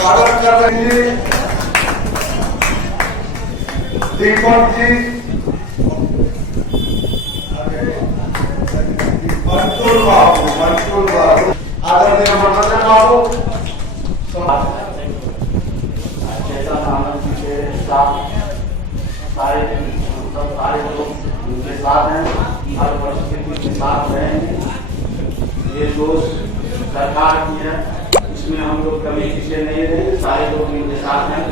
स्वागत कर रही है दीपक जी, मंटूर बाबू, आदरणीय मनोरंजन बाबू, सारे लोग उनके साथ हैं, हर परिस्थिति के साथ रहेंगे। ये दोस्त सरकार की है, इसमें हम लोग कभी पीछे नहीं रहेंगे, सारे लोग इनके साथ हैं।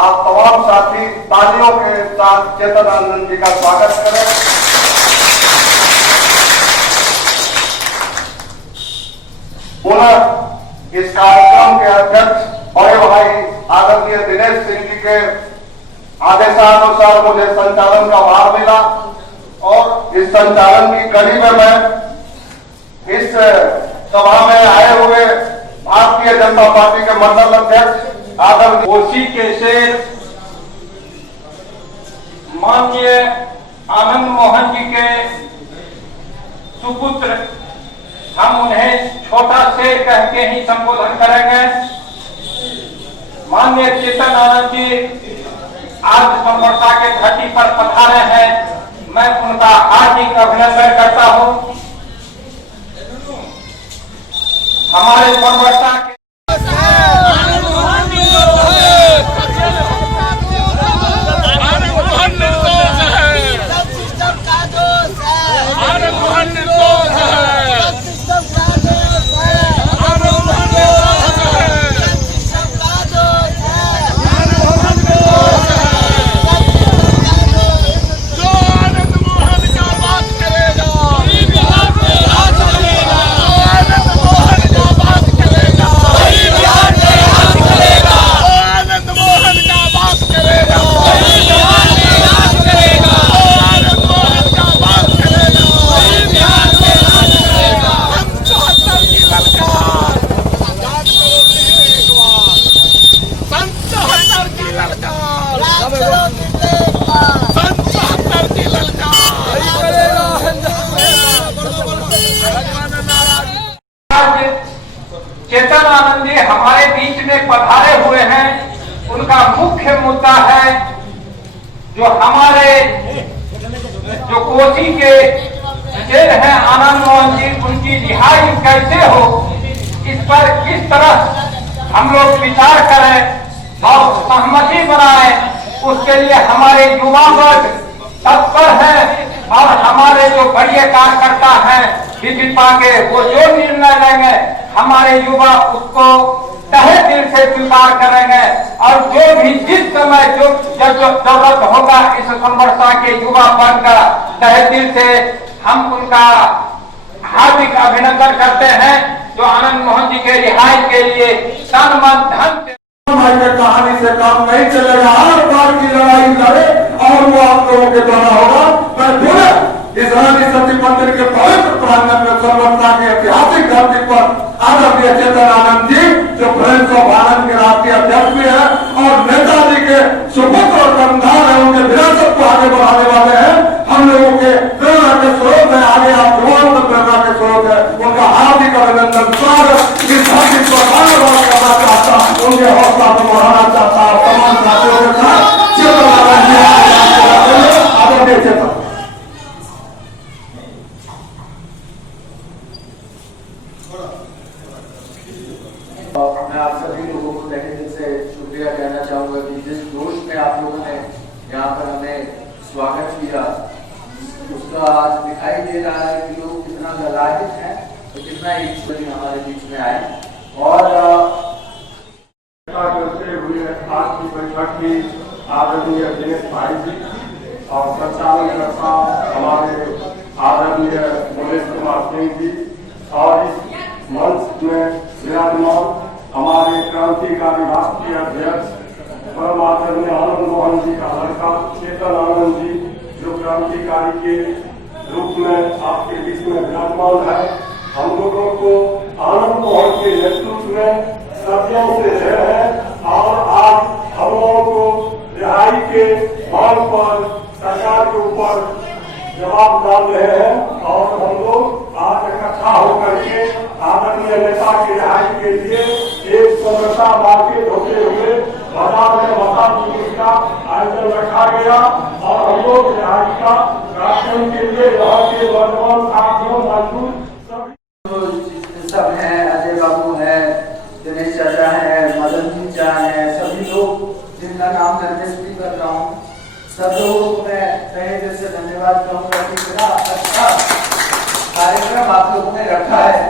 आप तमाम साथी तालियों के साथ चेतन आनंद जी का स्वागत करें। पुनः इस कार्यक्रम के अध्यक्ष बड़े भाई आदरणीय दिनेश सिंह जी के आदेशानुसार मुझे संचालन का भार मिला और इस संचालन की कड़ी में मैं इस सभा में आए हुए भारतीय जनता पार्टी के मंडल अध्यक्ष कोसी के शेर माननीय आनंद मोहन जी के सुपुत्र, हम उन्हें छोटा शेर कह के ही संबोधन करेंगे। माननीय चेतन आनंद जी आज समवर्षा के धरती पर पधारे हैं, मैं उनका हार्दिक अभिनंदन करता हूं। हमारे समवर्षा के चेतन आनंद जी हमारे बीच में पधारे हुए हैं। उनका मुख्य मुद्दा है जो हमारे जो कोसी के जेल हैं आनंद मोहन जी, उनकी रिहाई कैसे हो, इस पर किस तरह हम लोग विचार करें और सहमति बनाएं। उसके लिए हमारे युवा वर्ग तत्पर है और हमारे जो बड़े कार्यकर्ता हैं बीजेपी के, वो जो निर्णय लेंगे हमारे युवा उसको तहे दिल से स्वीकार करेंगे और जो भी जिस समय जो जरूरत होगा इस संवर्षा के युवा वर्ग का तहे दिल से हम उनका हार्दिक अभिनंदन करते हैं, जो आनंद मोहन जी के रिहाई के लिए तन मन धन कहानी से काम नहीं चलेगा। हर बार की लड़ाई लड़े और वो आप लोगों के द्वारा होगा। मैं पूरे इस रानी सती मंदिर के पवित्र प्रांगण में सर्वोत्ता के ऐतिहासिक धरती पर आदरणीय चेतन आनंद जी जो फ्रेंड्स ऑफ आनंद के राष्ट्रीय अध्यक्ष भी है और नेताजी के सुपुत्र और कर्मधार है, उनके विरासत को आगे बढ़ाने वाले हैं। हम लोगों के प्रेरणा के स्रोत है, आगे आप युवाओं में प्रेरणा के स्रोत है। उनका हार्दिक अभिनंदन, स्वागत। इस धरती पर धन्यवाद करना चाहता, उनके हौसला को बढ़ाना चाहता तमाम साथियों के साथ चेतन आनंद जी आदरणीय चेतन। मैं आप सभी लोगों को तहे दिल से शुक्रिया कहना चाहूंगा कि जिस जोश में आप लोगों ने यहाँ पर हमें स्वागत किया, उसका आज दिखाई दे रहा है कि लोग कितना गलाहित हैं तो कितना ईश्वरी हमारे बीच में आए। और करते हुए आज की बैठक की आदरणीय दिनेश भाई जी और संचालन करता हमारे आदरणीय मुकेश कुमार सिंह जी और इस मंच में विराजमान हमारे क्रांतिकारी राष्ट्रीय अध्यक्ष परम आदरणीय आनंद मोहन जी का लड़का चेतन आनंद जी, जो क्रांतिकारी के रूप में आपके बीच में विराजमान है। हम लोगों को आनंद मोहन के नेतृत्व में सदियों से रहे हैं और आज हम लोगों को रिहाई के मांग पर सरकार के ऊपर जवाब डाल रहे हैं और हम लोग आज इकट्ठा होकर के आदरणीय नेता की रिहाई के लिए एक स्वतंत्रता मार्केट होते हुए बाजार में मता जुलूस का आयोजन रखा गया और हम लोग रिहाई का कार्यक्रम के लिए यहाँ के वर्तमान साथियों मजदूर सब हैं, अजय बाबू है, दिनेश चाचा है, मदन जी चा है, सभी लोग जिनका नाम मैं भी कर रहा हूँ, सब लोगों को मैं तहे दिल से धन्यवाद कहूँगा कि बड़ा अच्छा कार्यक्रम आप लोगों ने रखा है।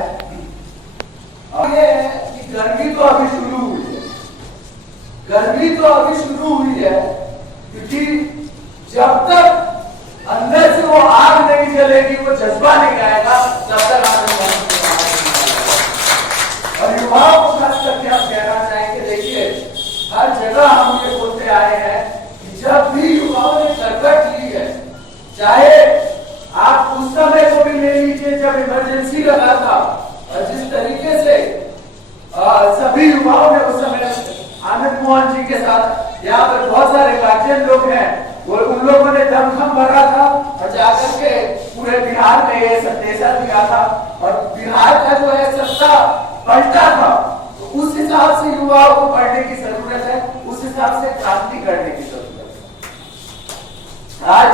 और ये है कि गर्मी तो अभी शुरू हुई है, गर्मी तो अभी शुरू हुई है, क्योंकि जब तक अंदर से वो आग नहीं जलेगी, वो जज्बा नहीं आएगा, तब तक और युवाओं को खास करके हम कहना चाहेंगे, देखिए हर जगह हम ये बोलते आए हैं कि जब भी युवाओं ने करकट ली है, चाहे आप उस समय को भी ले लीजिए जब इमरजेंसी लगा था और जिस तरीके से सभी युवाओं ने उस समय आनंद मोहन जी के साथ, यहाँ पर बहुत सारे गार्जियन लोग हैं, वो उन लोगों ने दमखम भरा था और जाकर के पूरे बिहार में ये संदेशा दिया था और बिहार का जो है सत्ता पलटा था। तो उस हिसाब से युवाओं को पढ़ने की जरूरत है, उस हिसाब से क्रांति करने की जरूरत है। आज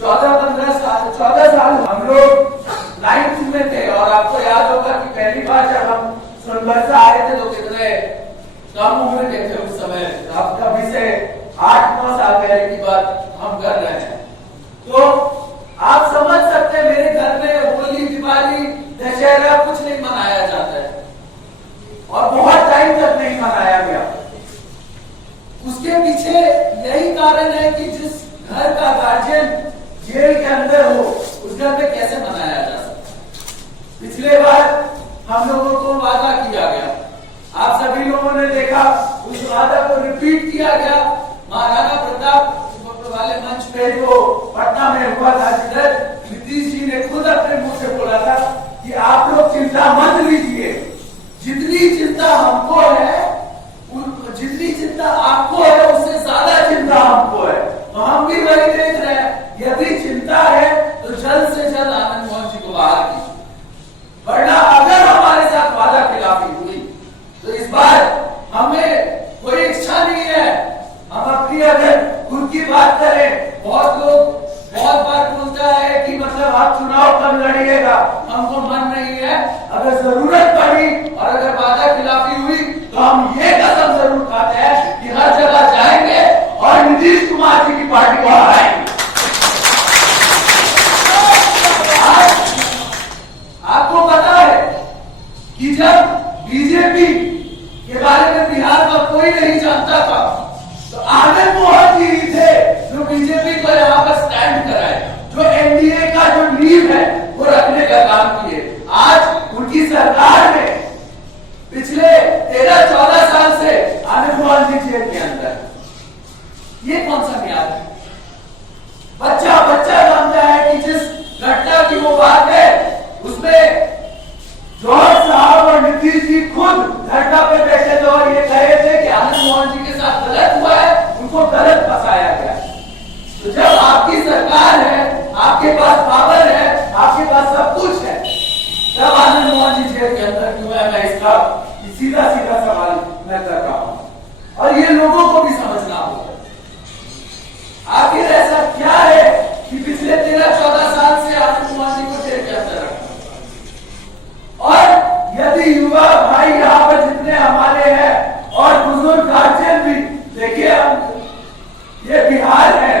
14 साल हम लोग 9th में थे और आपको याद होगा कि पहली बार जब हम सोनभद्र से आए थे तो कितने कम उम्र के थे उस समय। अब कभी से 8-9 साल पहले की बात हम कर रहे हैं। तो आप समझ सकते हैं मेरे घर में होली, दिवाली, दशहरा कुछ नहीं मनाया जाता है और बहुत टाइम तक नहीं मनाया गया। उसके पीछे यही कारण है कि जिस घर का गार्जियन जेल के अंदर हो, उस घर में कैसे मनाया जा सकता। पिछले बार हम लोगों को वादा किया गया, आप सभी लोगों ने देखा, उस वादा को रिपीट किया गया। महाराणा प्रताप वाले मंच पे जो पटना में हुआ था, जिधर नीतीश जी ने खुद अपने मुंह से बोला था कि आप लोग चिंता मत लीजिए, जितनी चिंता हमको है, जितनी चिंता आपको है, उससे ज्यादा चिंता हमको है। तो हम भी वही देख रहे हैं, यदि चिंता है तो जल्द से जल्द आनंद मोहन जी को बाहर कीजिए, वरना अगर हमारे साथ वादा खिलाफी हुई तो इस बार हमें कोई इच्छा नहीं है। हम अपनी अगर खुद की बात करें, बहुत लोग बहुत बार बोलता है कि मतलब आप चुनाव कब लड़िएगा, हमको मन नहीं है। अगर जरूरत पड़ी और अगर वादा खिलाफी हुई तो हम ये कसम जरूर खाते हैं कि हर जगह जाएंगे और नीतीश कुमार जी की पार्टी को हराएंगे। आपको पता है कि जब बीजेपी के बारे में बिहार का कोई नहीं जानता था, तो आनंद मोहन जी थे जो बीजेपी को यहाँ पर स्टैंड कराए, जो एनडीए का जो नींव है वो रखने का काम किए। आज उनकी सरकार में पिछले 13-14 साल से आनंद मोहन जी जेल के अंदर, ये कौन सा न्याय है। बच्चा बच्चा जानता है कि जिस घटना की वो बात है उसमें जौहर साहब और नीतीश जी खुद धरना पे बैठे थे और ये कह रहे थे कि आनंद मोहन जी के साथ गलत हुआ है, उनको गलत फंसाया गया। तो जब आपकी सरकार है, आपके पास पावर है, आपके पास सब कुछ है, तब आनंद मोहन जी जेल के अंदर क्यों है, मैं इसका सीधा सवाल मैं कर रहा हूं और ये लोगों को भी समझना होगा। आखिर ऐसा क्या है कि पिछले 13-14 साल से आनंद मोहन जी को जेल के अंदर रखा। और यदि युवा भाई यहाँ पर जितने हमारे हैं और बुजुर्ग गार्जियन भी, देखिए ये बिहार है,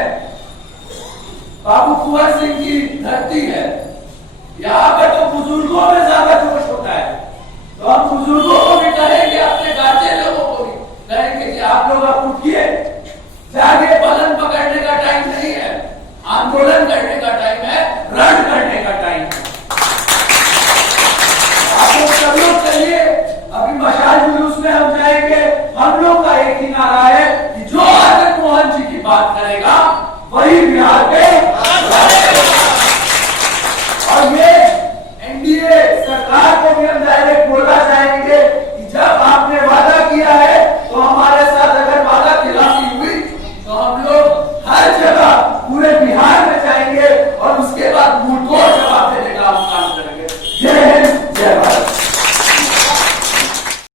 ही नारा